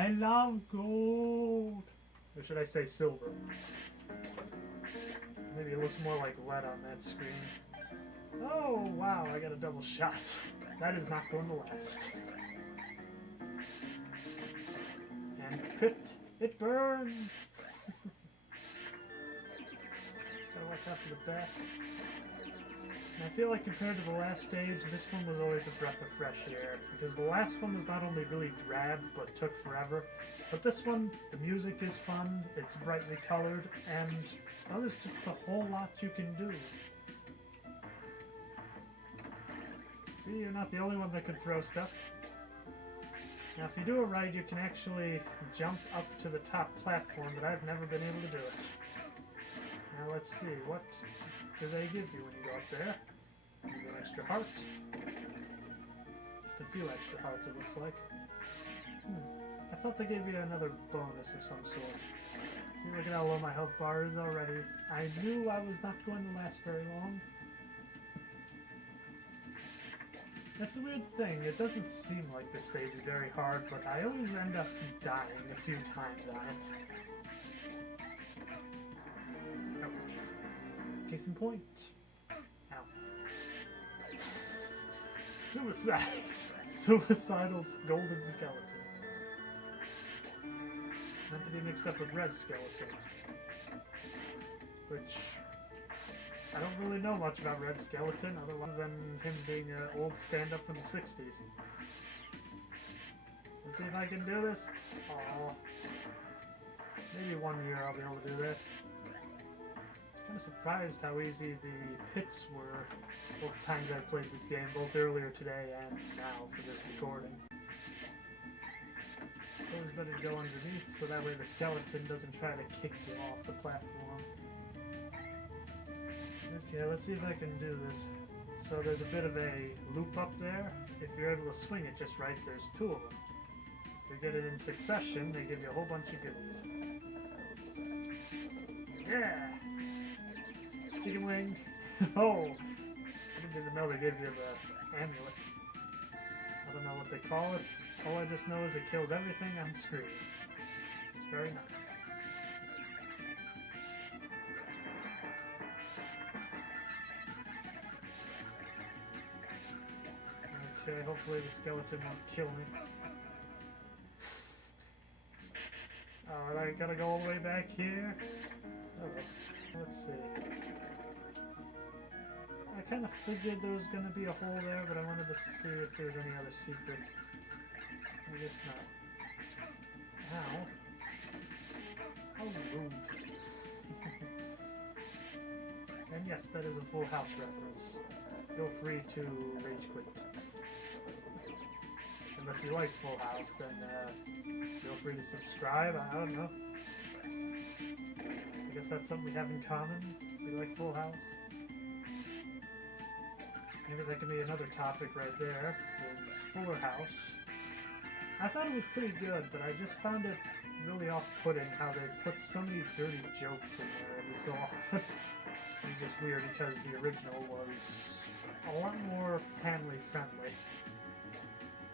I love gold. Or should I say silver? Maybe it looks more like lead on that screen. Oh, wow, I got a double shot. That is not going to last. And pit, it burns! Just gotta watch out for the bats. And I feel like compared to the last stage, this one was always a breath of fresh air. Because the last one was not only really drab, but took forever. But this one, the music is fun, it's brightly colored, and well, there's just a whole lot you can do. See, you're not the only one that can throw stuff. Now, if you do it right, you can actually jump up to the top platform, but I've never been able to do it. Now, let's see, what do they give you when you go up there? Give you an extra heart. Just a few extra hearts, it looks like. I thought they gave you another bonus of some sort. See, look at how low my health bar is already. I knew I was not going to last very long. That's the weird thing. It doesn't seem like this stage is very hard, but I always end up dying a few times on it. Ouch. Case in point. Ow. Suicide. Suicidal golden skeleton. Not to be mixed up with red skeleton. Which I don't really know much about Red Skeleton, other than him being an old stand-up from the 60s. Let's see if I can do this. Aww. Maybe one year I'll be able to do that. I was kind of surprised how easy the pits were both times I played this game, both earlier today and now for this recording. It's always better to go underneath so that way the skeleton doesn't try to kick you off the platform. Okay, let's see if I can do this. So there's a bit of a loop up there. If you're able to swing it just right, there's two of them. If you get it in succession, they give you a whole bunch of goodies. Yeah! Chicken wing! Oh! I didn't even know they gave you the amulet. I don't know what they call it. All I just know is it kills everything on screen. It's very nice. Okay, hopefully the skeleton won't kill me. Alright, I gotta go all the way back here. Oh, let's see. I kind of figured there was gonna be a hole there, but I wanted to see if there was any other secrets. I guess not. Ow. How rude. And yes, that is a Full House reference. Feel free to rage quit. Unless you like Full House, then feel free to subscribe. I don't know. I guess that's something we have in common. We like Full House. Maybe that could be another topic right there, is Fuller House. I thought it was pretty good, but I just found it really off-putting how they put so many dirty jokes in there every so often. It was just weird because the original was a lot more family-friendly,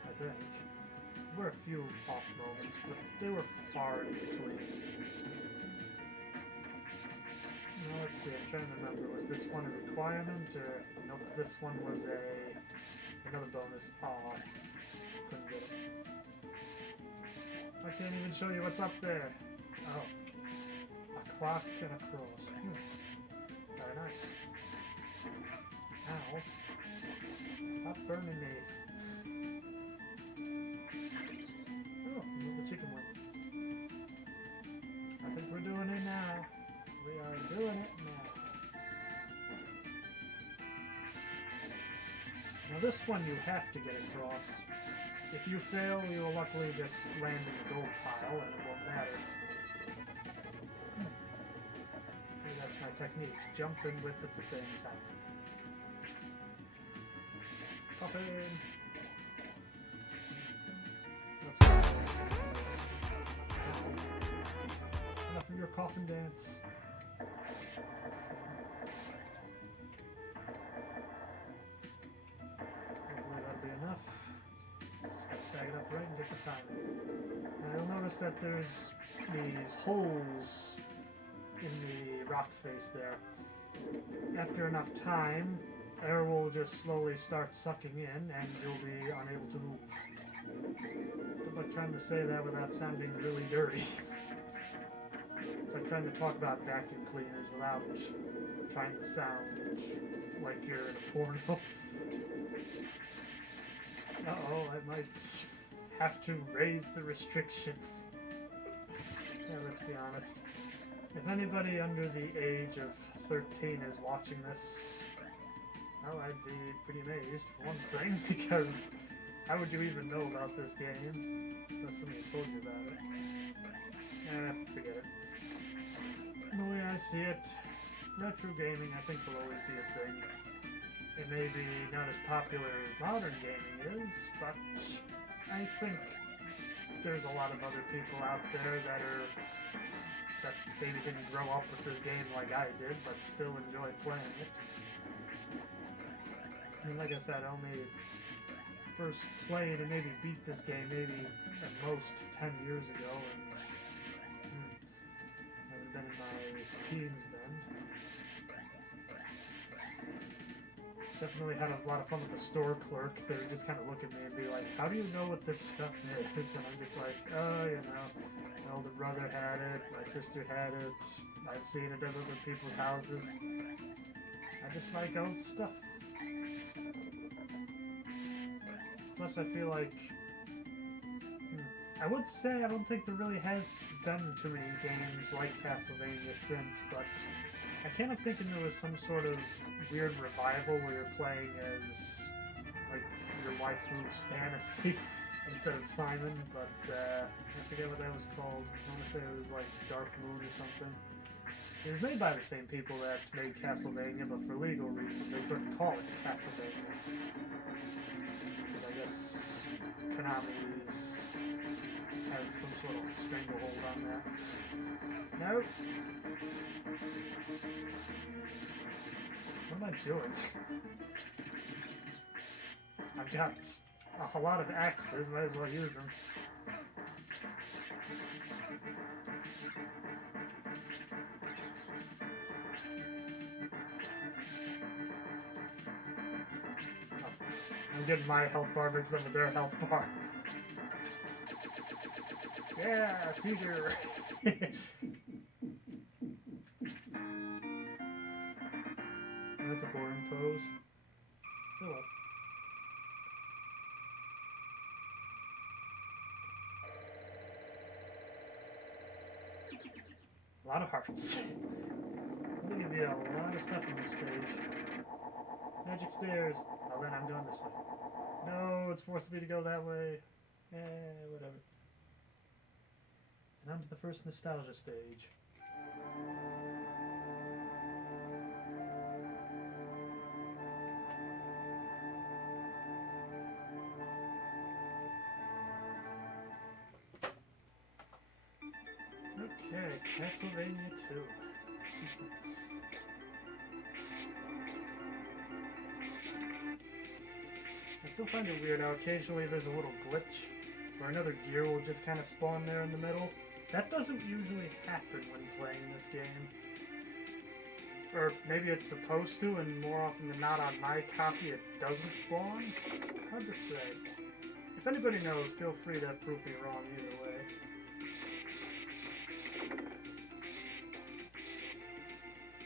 I think. There were a few off moments, but they were far in between. Now, let's see, I'm trying to remember, was this one a requirement, or nope, this one was another bonus. Aw, couldn't get it. I can't even show you what's up there. Oh, a clock and a cross. Very nice. Ow. Stop burning me. Oh, another chicken wing. I think we're doing it now. We are doing it now. Now this one you have to get across. If you fail, you will luckily just land in the gold pile and it won't matter. See, that's my technique. Jump and whip at the same time. Coffin! Let's go. Enough of your coffin dance. Hopefully that'll be enough. Just gotta stack it up right and get the timing. Now you'll noticed that there's these holes in the rock face there. After enough time, air will just slowly start sucking in and you'll be unable to move. Good luck trying to say that without sounding really dirty. It's like trying to talk about vacuum cleaners without trying to sound like you're in a porno. Uh-oh, I might have to raise the restriction. Yeah, let's be honest. If anybody under the age of 13 is watching this, well, I'd be pretty amazed, for one thing, because how would you even know about this game unless somebody told you about it? Forget it. The way I see it, retro gaming I think will always be a thing. It may be not as popular as modern gaming is, but I think there's a lot of other people out there that maybe didn't grow up with this game like I did, but still enjoy playing it. And like I said, I only first played and maybe beat this game maybe at most 10 years ago, and I would have been in my teens then. Definitely had a lot of fun with the store clerk. They would just kind of look at me and be like, how do you know what this stuff is? And I'm just like, oh, you know, my older brother had it, my sister had it, I've seen it at other people's houses. I just like old stuff. Plus I feel like, I would say I don't think there really has been too many games like Castlevania since, but I can't have thinking there was some sort of weird revival where you're playing as, like, your waifu's fantasy instead of Simon, but I forget what that was called. I want to say it was like Dark Moon or something. It was made by the same people that made Castlevania, but for legal reasons they couldn't call it Castlevania. Because I guess Konami's has some sort of stranglehold on that. Nope. What am I doing? I've got a lot of axes, might as well use them. Oh, I'm getting my health bar mixed up with their health bar. Yeah, seizure! That's a boring pose. Oh well. A lot of hearts. There's gonna be a lot of stuff in this stage. Magic stairs. Oh, then I'm going this way. No, it's forcing me to go that way. Whatever. And on to the first nostalgia stage. Okay, Castlevania 2. I still find it weird how occasionally there's a little glitch where another gear will just kind of spawn there in the middle. That doesn't usually happen when playing this game. Or maybe it's supposed to, and more often than not on my copy it doesn't spawn. Hard to say. If anybody knows, feel free to prove me wrong either way.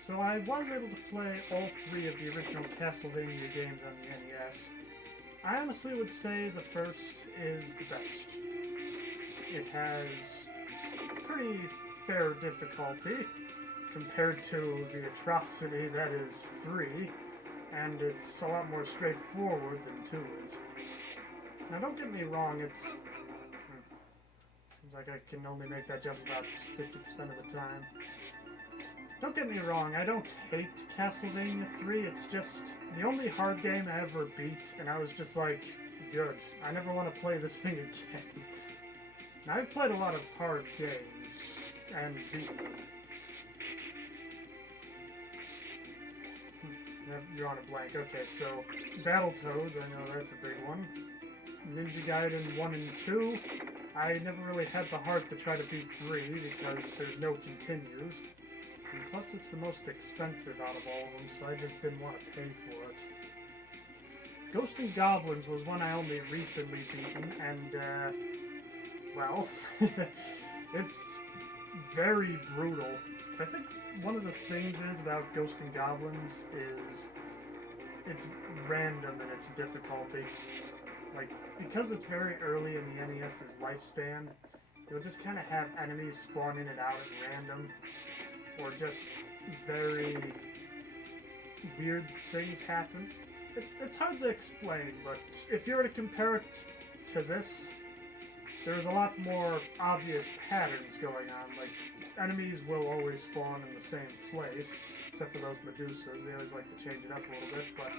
So I was able to play all three of the original Castlevania games on the NES. I honestly would say the first is the best. It has pretty fair difficulty compared to the atrocity that is 3, and it's a lot more straightforward than 2 is. Now don't get me wrong, seems like I can only make that jump about 50% of the time. Don't get me wrong, I don't hate Castlevania 3, it's just the only hard game I ever beat, and I was just like, good, I never want to play this thing again. Now, I've played a lot of hard games, and beaten them. I've drawn a blank. Okay, so Battletoads, I know that's a big one. Ninja Gaiden 1 and 2, I never really had the heart to try to beat 3 because there's no continues. And plus, it's the most expensive out of all of them, so I just didn't want to pay for it. Ghosts and Goblins was one I only recently beaten, and, well, it's very brutal. I think one of the things is about Ghosts and Goblins is it's random in its difficulty. Like, because it's very early in the NES's lifespan, you'll just kind of have enemies spawn in and out at random, or just very weird things happen. It's hard to explain, but if you were to compare it to this, there's a lot more obvious patterns going on. Like, enemies will always spawn in the same place, except for those Medusas. They always like to change it up a little bit, but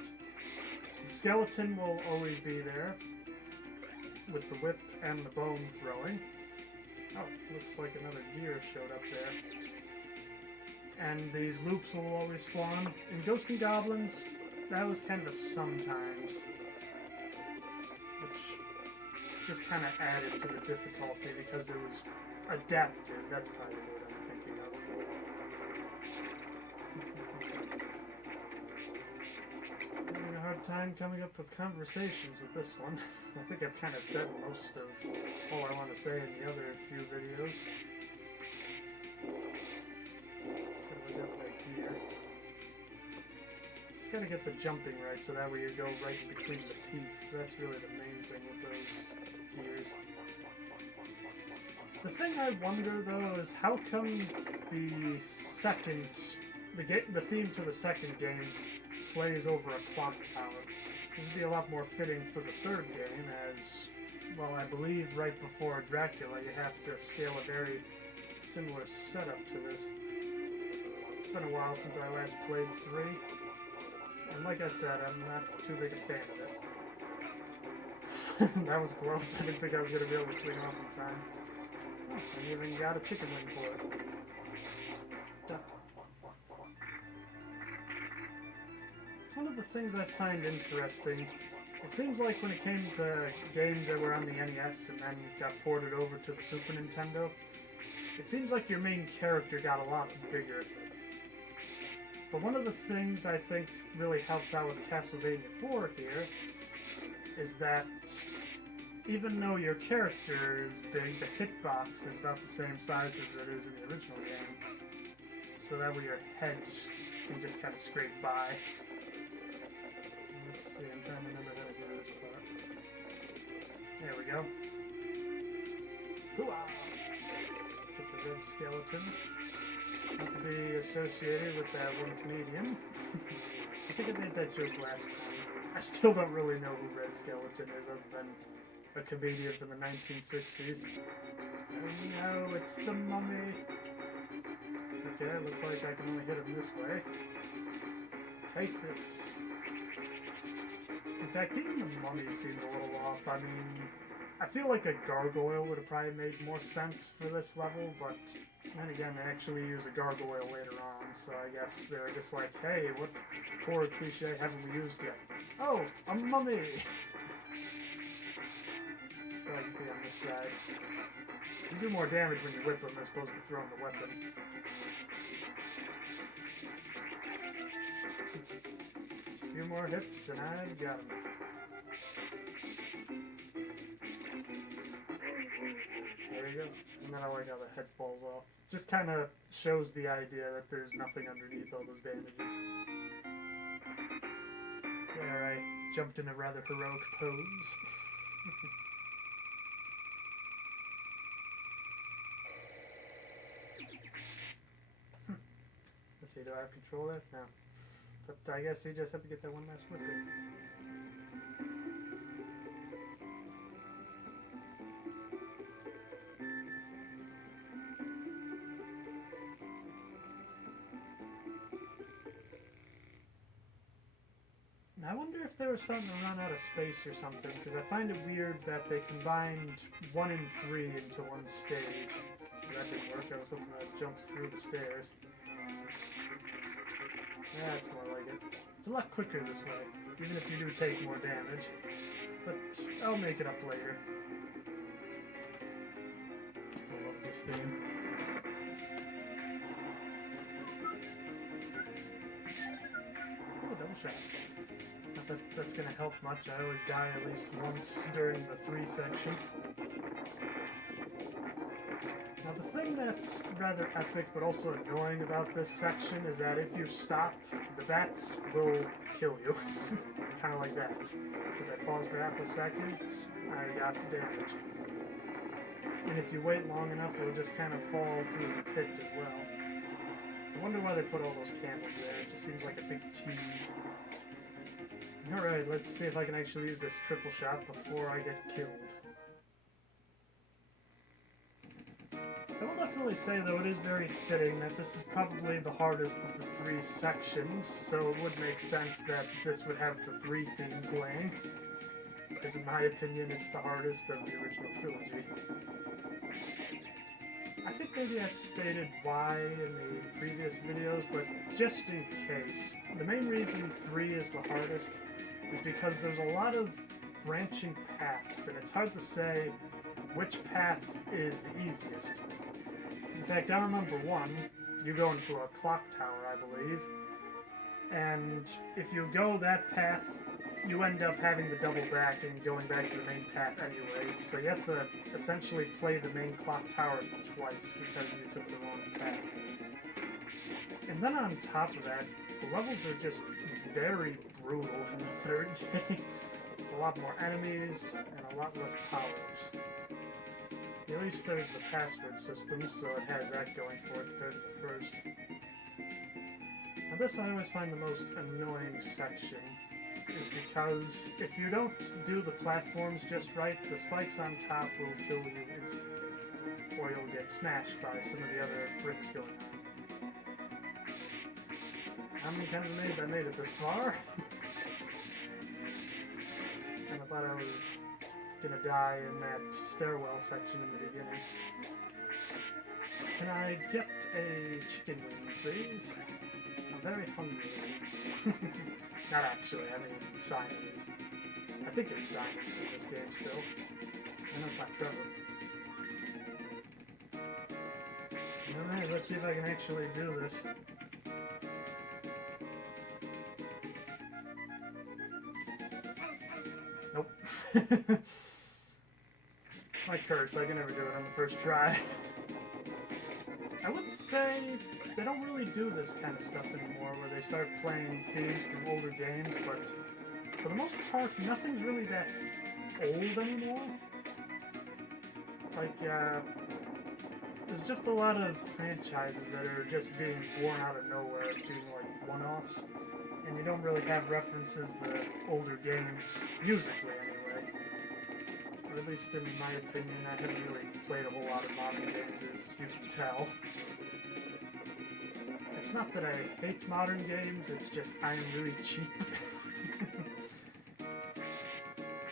the skeleton will always be there, with the whip and the bone throwing. Oh, looks like another gear showed up there. And these loops will always spawn. In Ghosts and Goblins, that was kind of a sometimes, which just kind of added to the difficulty because it was adaptive. That's probably what I'm thinking of. I'm having a hard time coming up with conversations with this one. I think I've kind of said most of all I want to say in the other few videos. Just gotta look up that gear. Just gotta get the jumping right so that way you go right in between the teeth. That's really the main thing with those gears. The thing I wonder though is how come the theme to the second game plays over a clock tower. This would be a lot more fitting for the third game as, well, I believe right before Dracula you have to scale a very similar setup to this. It's been a while since I last played 3, and like I said, I'm not too big a fan of it. That was close. I didn't think I was going to be able to swing off in time. Oh, I even got a chicken wing for it. Duck. It's one of the things I find interesting. It seems like when it came to games that were on the NES and then got ported over to the Super Nintendo, it seems like your main character got a lot bigger. But one of the things I think really helps out with Castlevania 4 here is that even though your character is big, the hitbox is about the same size as it is in the original game. So that way your head can just kind of scrape by. Let's see, I'm trying to remember how to do this part. There we go. Hoo-ah! Get the red skeletons. Not to be associated with that one comedian. I think I made that joke last time. I still don't really know who Red Skeleton is other than a comedian from the 1960s. Oh no, it's the mummy. Okay, it looks like I can only hit him this way. Take this. In fact, even the mummy seems a little off. I mean, I feel like a gargoyle would have probably made more sense for this level, but then again, they actually use a gargoyle later on, so I guess they're just like, hey, what horror cliche haven't we used yet? Oh, a mummy! Probably be on this side. You do more damage when you whip them as opposed to throwing the weapon. Just a few more hits and I've got him. There you go. And then I like how the head falls off. Just kind of shows the idea that there's nothing underneath all those bandages. There, I jumped in a rather heroic pose. Let's see, do I have control there? No. But I guess you just have to get that one last whip in. I wonder if they were starting to run out of space or something, because I find it weird that they combined 1 and 3 into one stage. That didn't work. I was hoping I'd jump through the stairs. That's more like it. It's a lot quicker this way, even if you do take more damage. But I'll make it up later. this theme. Oh, double shot. Not that that's gonna help much. I always die at least once during the 3 section. Now the thing that's rather epic but also annoying about this section is that if you stop, the bats will kill you. Kind of like that. Because I paused for half a second, I got damage. And if you wait long enough, it'll just kind of fall through the pit as well. I wonder why they put all those candles there. It just seems like a big tease. Alright, let's see if I can actually use this triple shot before I get killed. I will definitely say, though, it is very fitting that this is probably the hardest of the 3 sections, so it would make sense that this would have the 3 theme playing. Because in my opinion, it's the hardest of the original trilogy. I think maybe I've stated why in the previous videos, but just in case, the main reason 3 is the hardest is because there's a lot of branching paths, and it's hard to say which path is the easiest. In fact, down number 1, you go into a clock tower, I believe, and if you go that path, you end up having to double back and going back to the main path anyway, so you have to essentially play the main clock tower twice because you took the wrong path. And then on top of that, the levels are just very brutal in the 3rd game. There's a lot more enemies and a lot less power-ups. At least there's the password system, so it has that going for it compared to the 1st. Now this I always find the most annoying section, is because if you don't do the platforms just right, the spikes on top will kill you instantly, or you'll get smashed by some of the other bricks going on. I'm kind of amazed I made it this far. Kind of thought I was gonna die in that stairwell section in the beginning. Can I get a chicken wing, please? I'm very hungry. Not actually, I mean Simon is. I think it's Simon in this game still. I know it's not Trevor. Alright, let's see if I can actually do this. Nope. It's my curse, I can never do it on the first try. I would say they don't really do this kind of stuff anymore, where they start playing themes from older games, but for the most part, nothing's really that old anymore. Like, there's just a lot of franchises that are just being born out of nowhere, being like one-offs, and you don't really have references to older games, musically anyway. Or at least in my opinion, I haven't really played a whole lot of modern games, as you can tell. It's not that I hate modern games, it's just I'm really cheap.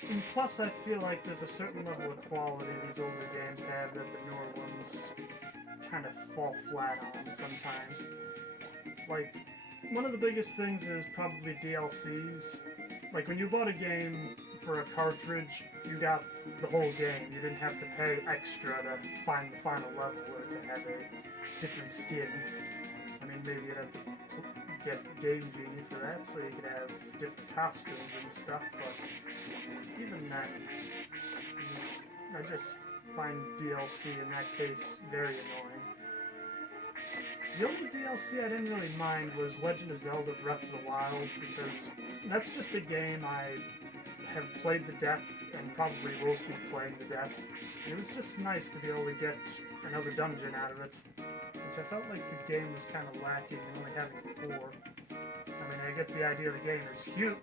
And plus, I feel like there's a certain level of quality these older games have that the newer ones kind of fall flat on sometimes. Like, one of the biggest things is probably DLCs. Like, when you bought a game for a cartridge, you got the whole game. You didn't have to pay extra to find the final level or to have a different skin. I mean, maybe you'd have to get Game Genie for that, so you could have different costumes and stuff, but even then, I just find DLC in that case very annoying. The only DLC I didn't really mind was Legend of Zelda Breath of the Wild, because that's just a game I have played to death and probably will keep playing to death. And it was just nice to be able to get another dungeon out of it, which I felt like the game was kind of lacking in only having 4. I mean, I get the idea the game is huge.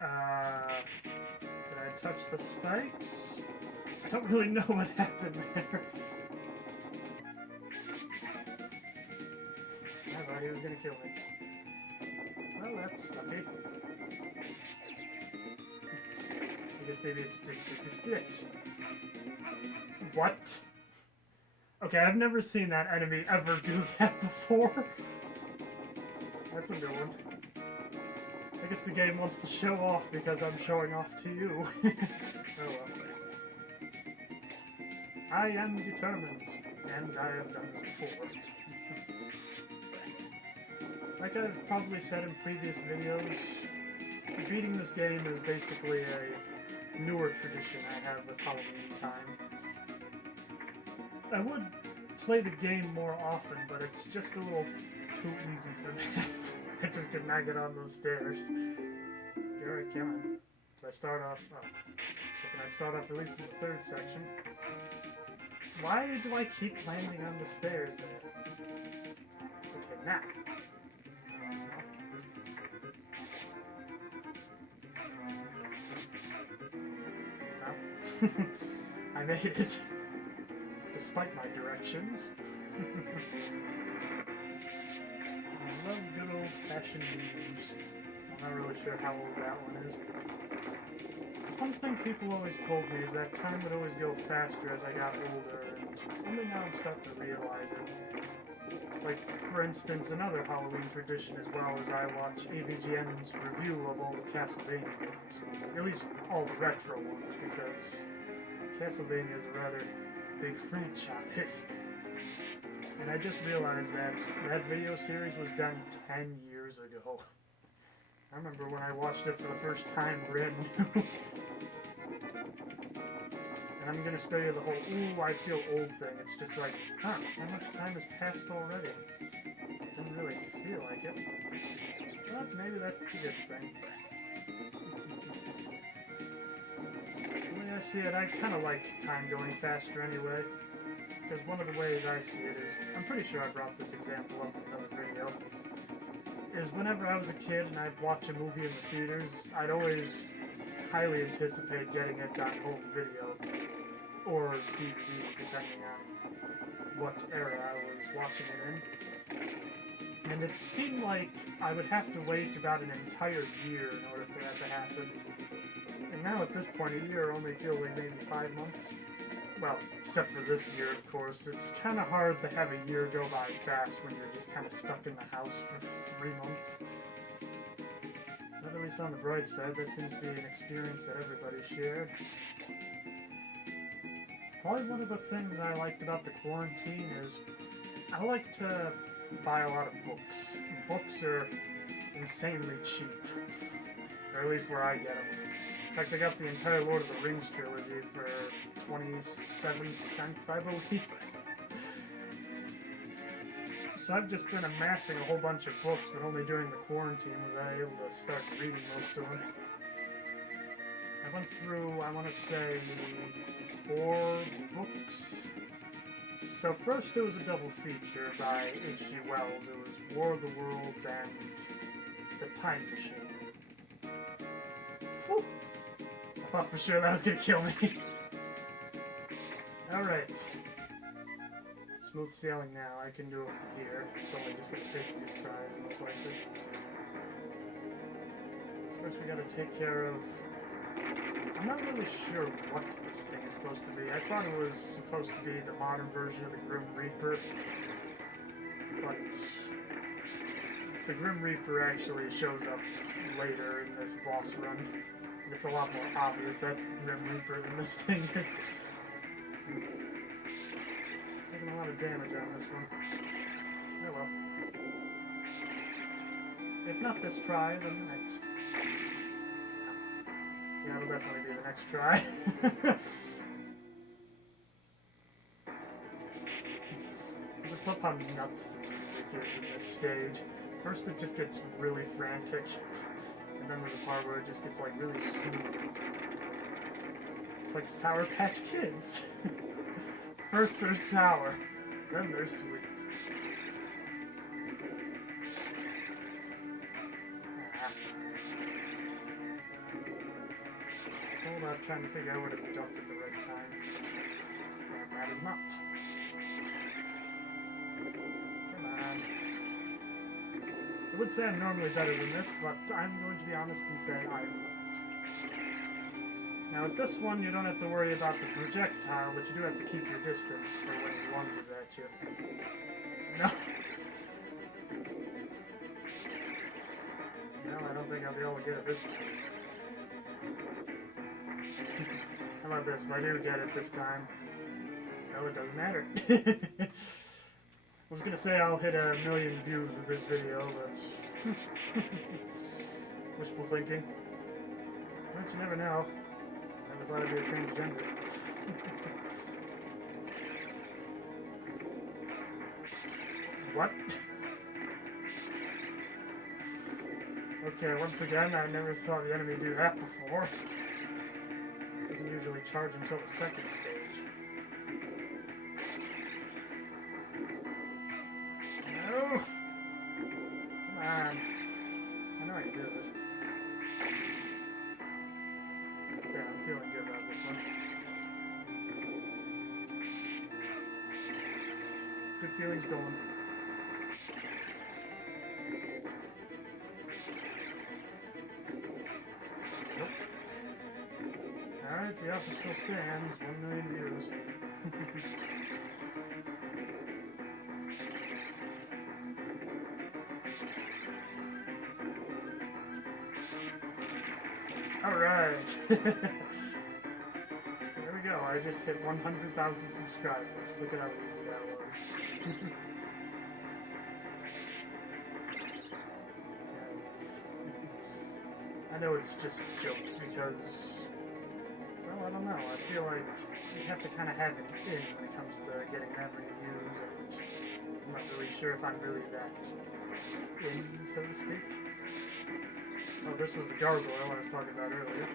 Did I touch the spikes? I don't really know what happened there. I thought he was gonna kill me. Well, that's lucky. I guess maybe it's just a stitch. What? Okay, I've never seen that enemy ever do that before. That's a new one. I guess the game wants to show off because I'm showing off to you. Oh well. I am determined, and I have done this before. Like I've probably said in previous videos, beating this game is basically a newer tradition I have with Halloween time. I would play the game more often, but it's just a little too easy for that. I just could not get on those stairs. Here I can. Do I start off? Oh. So can I start off at least in the third section? Why do I keep landing on the stairs there? Okay, now. No. I made it. Despite my directions. I love good old-fashioned memes. I'm not really sure how old that one is. One thing people always told me is that time would always go faster as I got older, and only now I'm starting to realize it. Like, for instance, another Halloween tradition as well is I watch AVGN's review of all the Castlevania games. At least all the retro ones, because Castlevania is a rather big franchise. And I just realized that that video series was done 10 years ago. I remember when I watched it for the first time brand new. And I'm gonna spare you the whole, ooh, I feel old thing. It's just like, huh, how much time has passed already? Didn't really feel like it. But maybe that's a good thing. The way I see it, I kind of like time going faster anyway. Because one of the ways I see it is, I'm pretty sure I brought this example up in another video, is whenever I was a kid and I'd watch a movie in the theaters, I'd always highly anticipate getting it on home video, or DVD, depending on what era I was watching it in. And it seemed like I would have to wait about an entire year in order for that to happen. And now at this point, a year only feels like maybe 5 months. Well, except for this year, of course. It's kind of hard to have a year go by fast when you're just kind of stuck in the house for 3 months. But at least on the bright side, that seems to be an experience that everybody shared. Probably one of the things I liked about the quarantine is I like to buy a lot of books. Books are insanely cheap, or at least where I get them. In fact, I got the entire Lord of the Rings trilogy for 27 cents, I believe. So I've just been amassing a whole bunch of books, but only during the quarantine was I able to start reading most of them. I went through, I want to say, 4 books. So first it was a double feature by H.G. Wells. It was War of the Worlds and The Time Machine. Whew. I thought for sure that was going to kill me. Alright. Smooth sailing now. I can do it from here. It's only just going to take a few tries, most likely. So first we got to take care of... I'm not really sure what this thing is supposed to be. I thought it was supposed to be the modern version of the Grim Reaper. But... the Grim Reaper actually shows up later in this boss run. It's a lot more obvious that's the Grim Reaper than this thing is. Taking a lot of damage on this one. Oh well. If not this try, then the next. Yeah, it'll definitely be the next try. I just love how nuts the music is in this stage. First it just gets really frantic. And then there's a part where it just gets like really smooth. It's like Sour Patch Kids. First they're sour, then they're sweet. It's all about trying to figure out where to duck at the right time. And that is not. Come on. I would say I'm normally better than this, but I'm going to be honest and say I won't. Now with this one, you don't have to worry about the projectile, but you do have to keep your distance for when he lunges at you. No. No, I don't think I'll be able to get it this time. How about this? If I do get it this time, No, it doesn't matter. I was gonna say I'll hit 1,000,000 views with this video, but wishful thinking. But you never know. Never thought I'd be a transgender. What? Okay, once again, I never saw the enemy do that before. Doesn't usually charge until the second stage. No! Come on. I know I can do this. Yeah, I'm feeling good about this one. Good feelings going. Nope. Alright, the offer still stands. 1,000,000 views. Alright. There we go. I just hit 100,000 subscribers. Look at how easy that was. I know it's just jokes because, well, I don't know. I feel like you have to kind of have it in when it comes to getting that many views, and I'm not really sure if I'm really that in, so to speak. Oh, this was the gargoyle I was talking about earlier.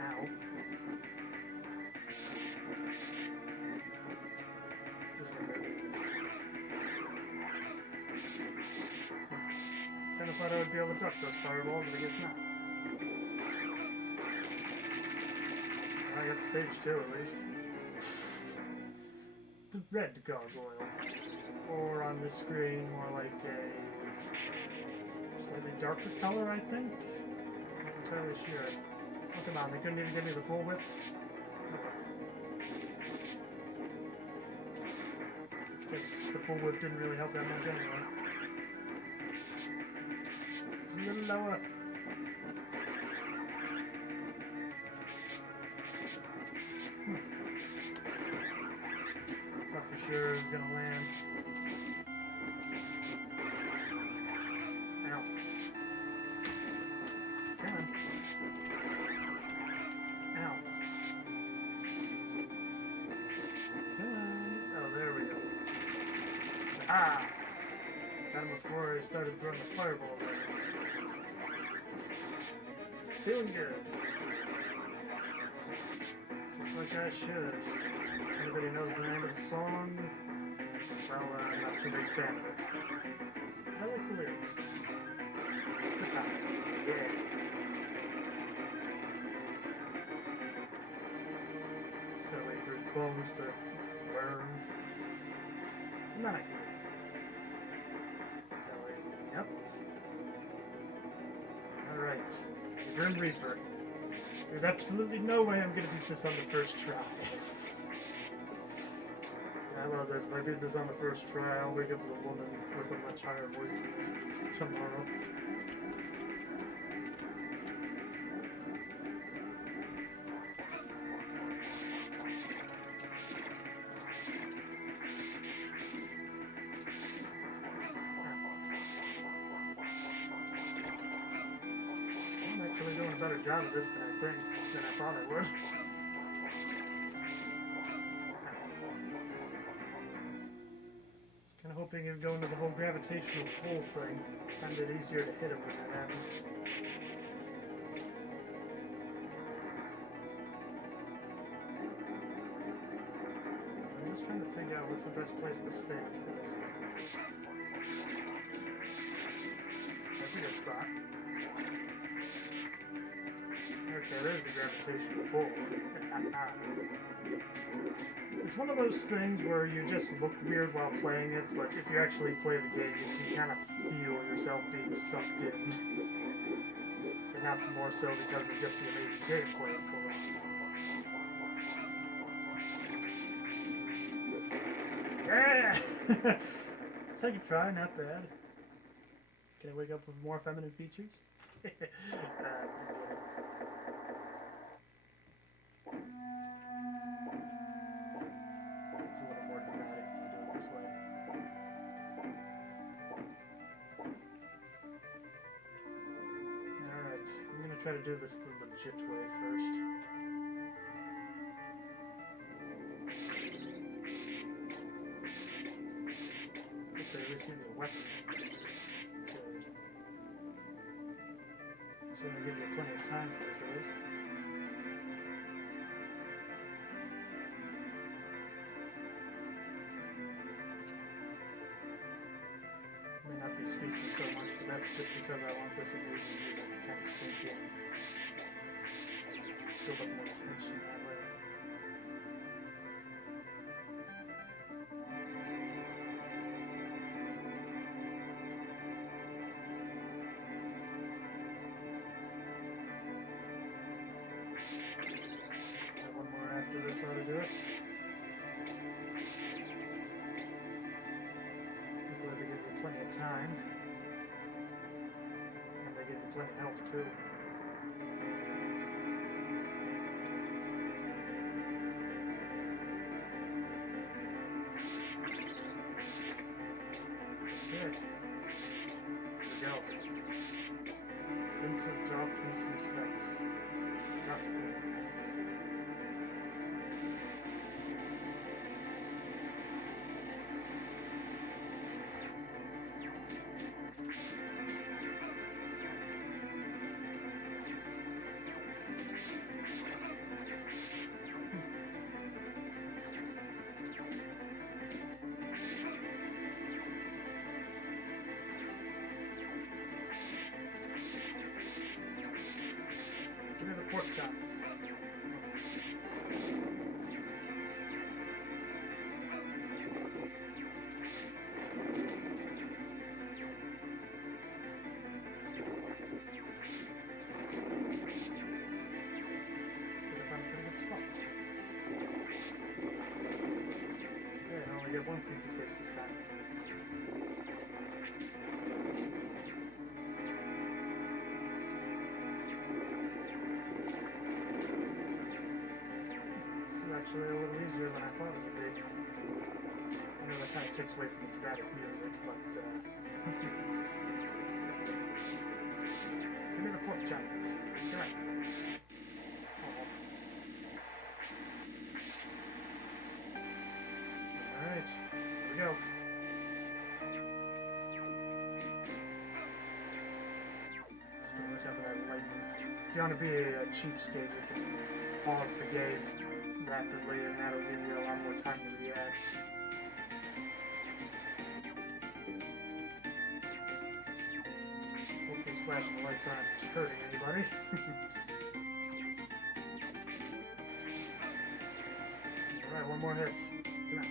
Ow. This is gonna hurt. Kinda thought I would be able to duck those fireballs, but I guess not. I got stage 2 at least. The red gargoyle. Or on this screen, more like a slightly darker color, I think? Not entirely sure. Oh, come on, they couldn't even give me the full whip? Guess the full whip didn't really help that much anyway. A little lower. Thought for sure it was gonna land. Ow. Come on. Ow. Come on. Oh, there we go. Ah! Got him before I started throwing the fireballs at him. Feeling good. Just like I should. Anybody knows the name of the song? Well, I'm not too big fan of it. I like the lyrics. This time. Yeah. Just gotta wait for his bones to burn. And then I can. Yep. Alright. The Grim Reaper. There's absolutely no way I'm gonna beat this on the first try. I love this. If I beat this on the first try, I'll wake up as a woman with a much higher voice than this tomorrow. I'm actually doing a better job of this than I thought I would. Kind of hoping it'd go into the whole gravitational pull thing. Find it easier to hit him when that happens. I'm just trying to figure out what's the best place to stand for this. That's a good spot. Okay, there's the gravitational pull. It's one of those things where you just look weird while playing it, but if you actually play the game, you can kind of feel yourself being sucked in. And not more so because of just the amazing gameplay, of course. Yeah! Second try, not bad. Can I wake up with more feminine features? try to do this the legit way first. Hope they at least give me a weapon. Good. So they give you plenty of time for this at least. May not be speaking so much, but that's just because I want this amazing music to kind of sink in. Build up more tension that way. Got one more after this ought to do it. I'm glad they give you plenty of time. And they give you plenty of health too. Okay. Here we go. Prince of Darkness himself. Tropical. Give me the pork chop. Gotta find a pretty good spot. Okay, I only get one creepy face this time. Actually a little easier than I thought it would be. I know that kind of takes away from the dramatic music, but give me the pork chop. Come on. Alright, here we go. Just gonna watch out for that lightning. If you want to be a cheapskate, you can pause the game rapidly, and that'll give you a lot more time to react. Hope these flashing lights aren't hurting anybody. Alright, one more hit. Come on.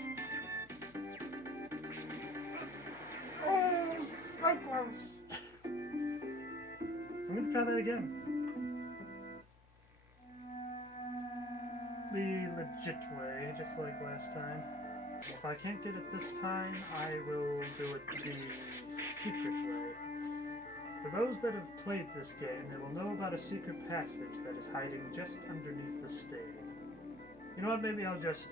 Oh, so close! I'm gonna try that again. The legit way, just like last time. If I can't get it this time, I will do it the secret way. For those that have played this game, they will know about a secret passage that is hiding just underneath the stage. You know what, maybe I'll just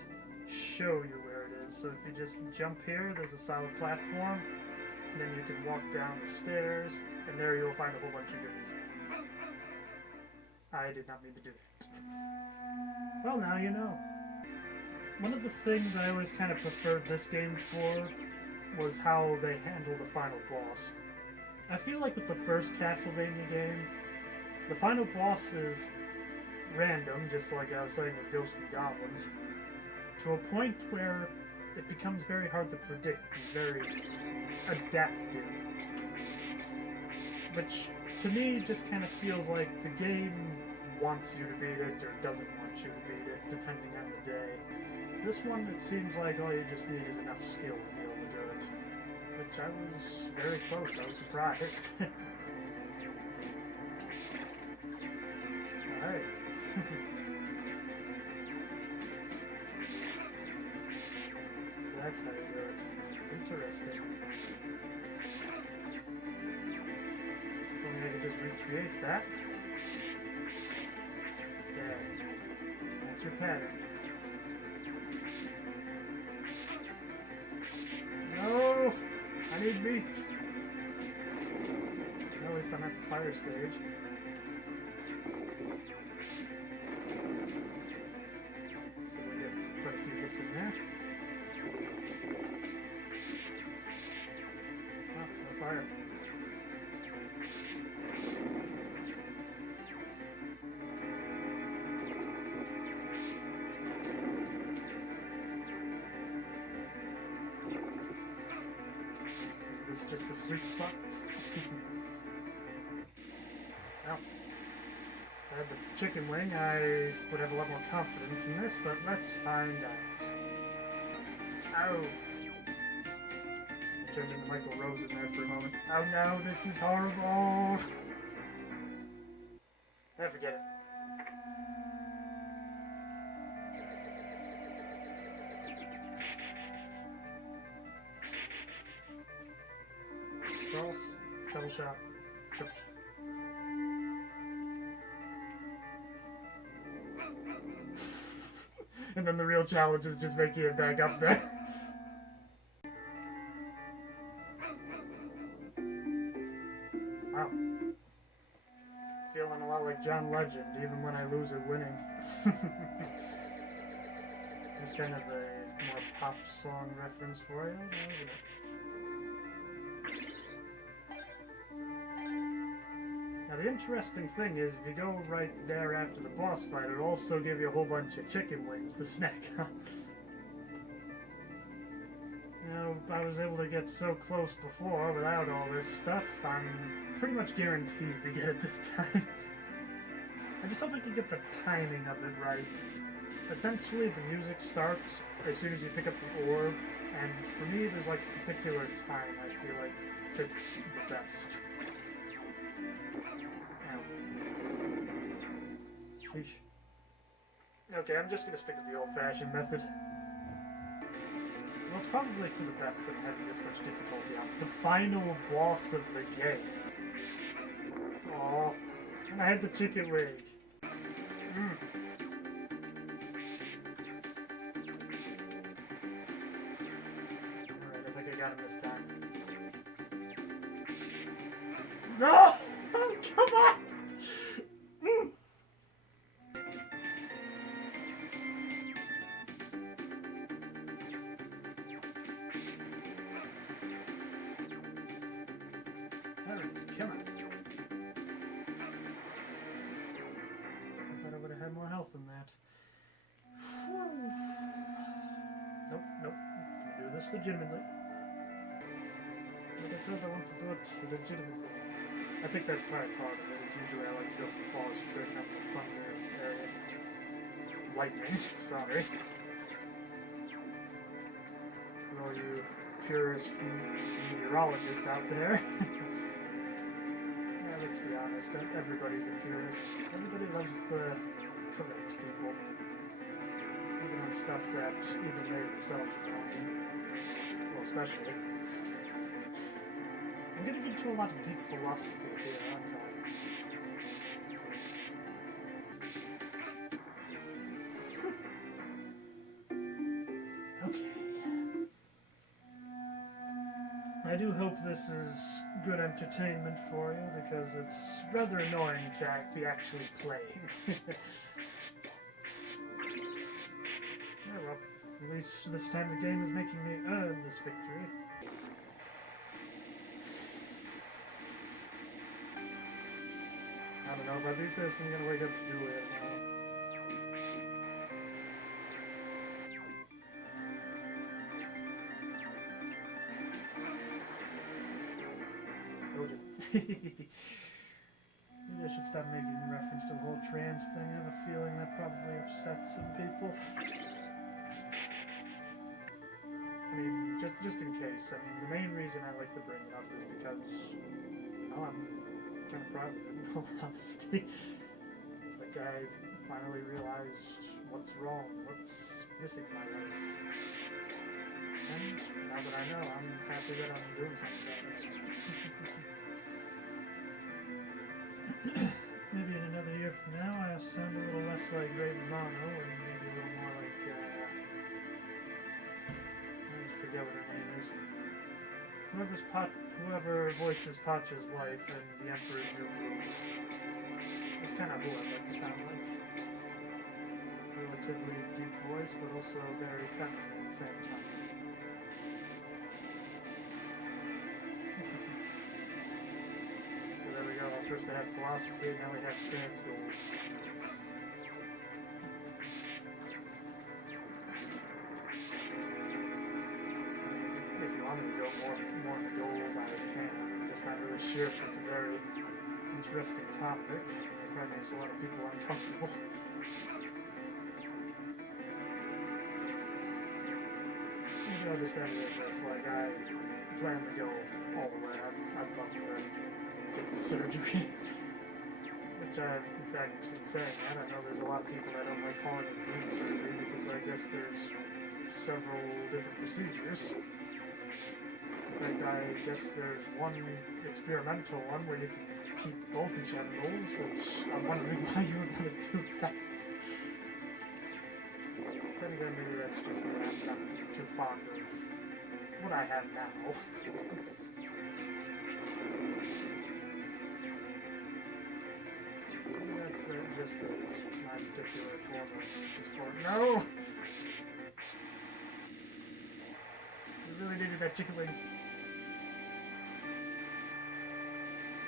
show you where it is. So if you just jump here, there's a solid platform, and then you can walk down the stairs, and there you'll find a whole bunch of goodies. I did not mean to do that. Well, now you know. One of the things I always kind of preferred this game for was how they handled the final boss. I feel like with the first Castlevania game, the final boss is random, just like I was saying with Ghosts and Goblins, to a point where it becomes very hard to predict and very adaptive. Which, to me, just kind of feels like the game wants you to beat it or doesn't want you to beat it, depending on the day. This one, it seems like all you just need is enough skill to be able to do it. Which I was very close, I was surprised. Alright. So that's how you do it. Interesting. If only I could just recreate that. Okay. That's your pattern. No! I need meat! Well, at least I'm at the fire stage. fire. So is this just the sweet spot? Well, if I had the chicken wing, I would have a lot more confidence in this, but let's find out. Ow! I turned into Michael Rose in there for a moment. Oh no, this is horrible! I forget it. Cross, double shot, triple shot. And then the real challenge is just making it back up there. Wow. Feeling a lot like John Legend, even when I lose at winning. It's kind of a more pop song reference for you, isn't it? Now the interesting thing is, if you go right there after the boss fight, it'll also give you a whole bunch of chicken wings to snack on. You know, I was able to get so close before without all this stuff, I'm pretty much guaranteed to get it this time. I just hope I can get the timing of it right. Essentially, the music starts as soon as you pick up the orb, and for me, there's like a particular time I feel like fits the best. Sheesh. Okay, I'm just gonna stick with the old-fashioned method. Well, it's probably for the best that I'm having this much difficulty on the final boss of the game. Aww, and I had the chicken wing. Alright, I think I got him this time. No! Come on! Kill him. I thought I would have had more health than that. Nope, nope. Can do this legitimately. Like I said, I want to do it legitimately. I think that's probably part of it. It's usually I like to go for the pause trick on the thunder area. Lightning, sorry. For all you purist meteorologists out there. Let's be honest, everybody's a purist. Everybody loves the correct people. Even on stuff that even they themselves are wrong in. Well, especially. I'm getting into a lot of deep philosophy here, aren't I? Okay. I do hope this is good entertainment for you, because it's rather annoying to be actually playing. Yeah, well, at least this time the game is making me earn this victory. I don't know, if I beat this, I'm gonna wake up to Julia tomorrow. Maybe I should stop making reference to the whole trans thing. I have a feeling that probably upsets some people. I mean, just in case. I mean, the main reason I like to bring it up is because, well, I'm kind of proud of it, in all honesty. It's like I finally realized what's wrong, what's missing in my life. And now that I know, I'm happy that I'm doing something about it. Maybe in another year from now, I'll sound a little less like Raven Mono and maybe a little more like, I forget what her name is. Whoever voices Pacha's wife in The Emperor's New Groove. That's kind of who I'd like to sound like. Relatively deep voice, but also very feminine at the same time. parallels. First they had philosophy, now we have trans goals. If you want me to go more into goals, I can. I'm just not really sure if it's a very interesting topic. It probably makes a lot of people uncomfortable. Maybe I'll just end it with this, like, I plan to go all the way. I'd love to get the surgery. Which I, in fact, in saying that, I know there's a lot of people that don't like calling it dream surgery because I guess there's several different procedures. In fact, I guess there's one experimental one where you can keep both genitals, which I'm wondering why you would want to do that. Then again, maybe that's just me. I'm not too fond of what I have now. That's just my particular form of dysphoria. No! I really needed that chicken wing.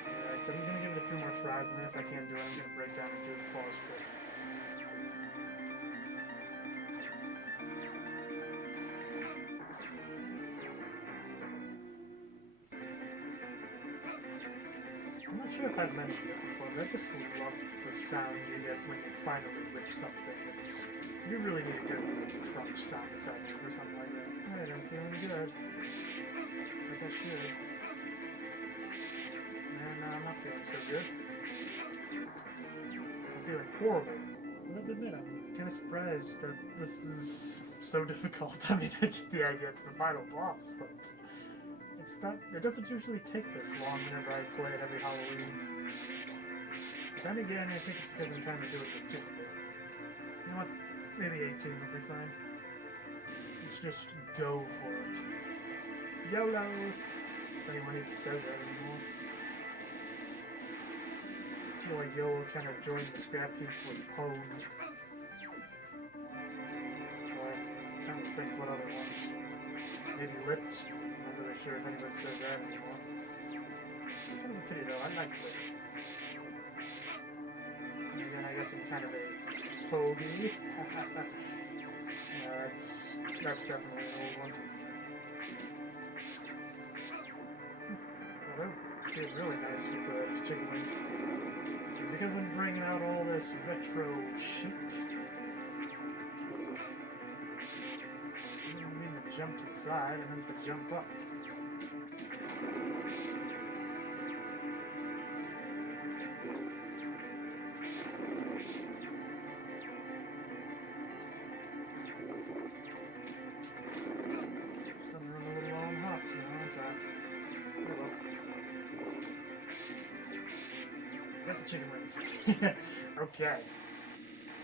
Alright, so I'm gonna give it a few more tries, and then if I can't do it, I'm gonna break down and do the pause trick. I'm not sure if I've mentioned it before, but I just love the sound you get when you finally rip something. You really need a good crunch sound effect for something like that. Alright, I'm feeling good. Like I should. And I'm not feeling so good. I'm feeling horrible. I have to admit, I'm kind of surprised that this is so difficult. I mean, I get the idea it's the final boss, but it's not. It doesn't usually take this long whenever I play it every Halloween. But then again, I think it's because I'm trying to do it legitimately. You know what? Maybe 18 would be fine. Let's just go for it. YOLO! If anyone even says that anymore. I feel like YOLO kind of joined the scrap heap with Pwn. Or, I'm trying to think what other ones. Maybe Lipped. I'm not really sure if anyone says that anymore. It's kind of a pity though, I like Lipped. And again, I guess I'm kind of a fogey. That's definitely an old one. Well, that did really nice with the chicken wings. It's because I'm bringing out all this retro chic. I didn't mean to jump to the side, I meant to jump up. Got the chicken wings. Okay.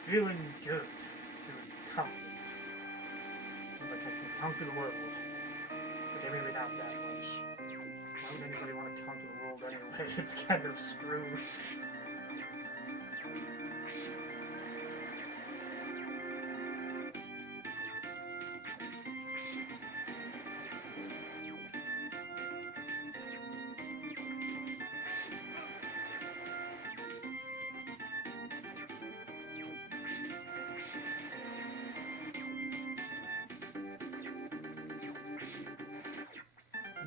Feeling good. Feeling confident. Feel like I can conquer the world. Okay, maybe not that much. Why would anybody want to conquer the world anyway? It's kind of screwed.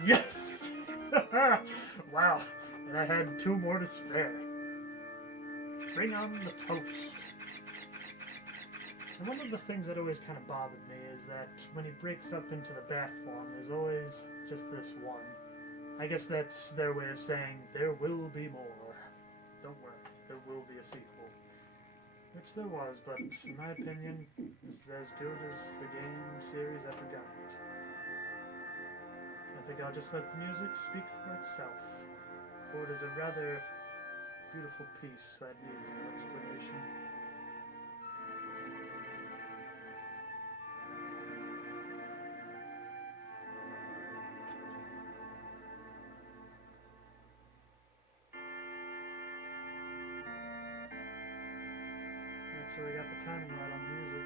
Yes! Wow. And I had 2 more to spare. Bring on the toast. And one of the things that always kind of bothered me is that when he breaks up into the bat form, there's always just this one. I guess that's their way of saying, there will be more. Don't worry, there will be a sequel. Which there was, but in my opinion, this is as good as the game series ever got. I think I'll just let the music speak for itself, for it is a rather beautiful piece that needs no explanation. Actually got the timing right on the music.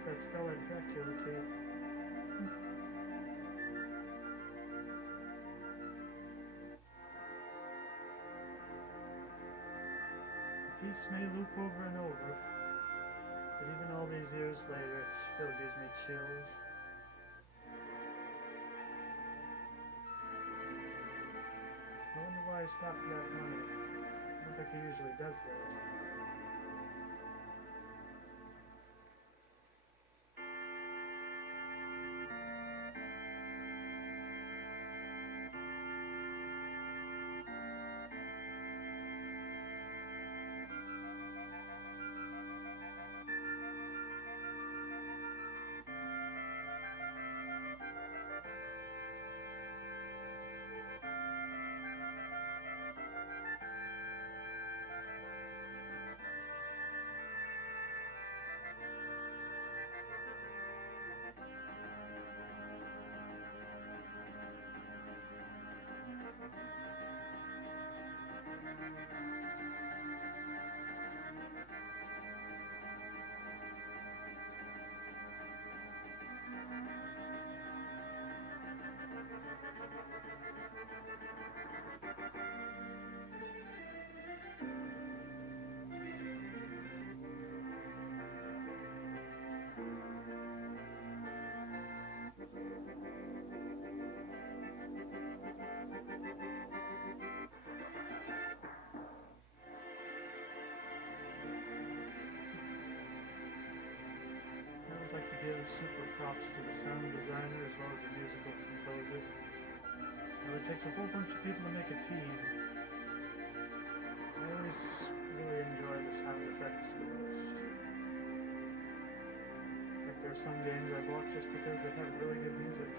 nice, that skull and Dracula teeth. The piece may loop over and over, but even all these years later, it still gives me chills. I wonder why he stopped for that money. I don't think he usually does that. I always like to give super props to the sound designer as well as the musical composer. It takes a whole bunch of people to make a team. I always really enjoy the sound effects the most. Like there are some games I bought just because they have really good music.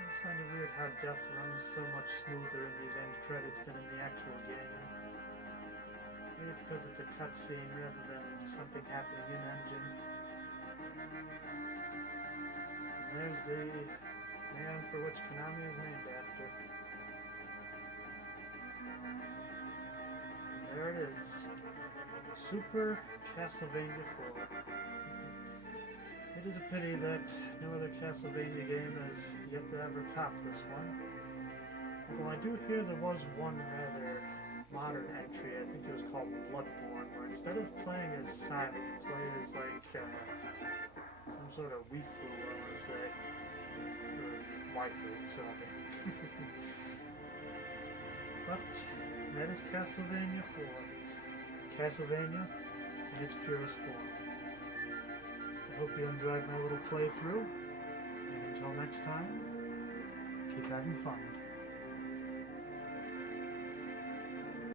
I find it weird how Death runs so much smoother in these end credits than in the actual game. Maybe it's because it's a cutscene rather than something happening in engine. And there's the man for which Konami is named after. And there it is. Super Castlevania 4. It is a pity that no other Castlevania game has yet to ever top this one. Although I do hear there was one rather modern entry, I think it was called Bloodborne, where instead of playing as Simon, you play as like some sort of waifu, I want to say. Or waifu, sorry. But that is Castlevania 4. Castlevania in its purest form. I hope you enjoyed my little playthrough, and until next time, keep having fun.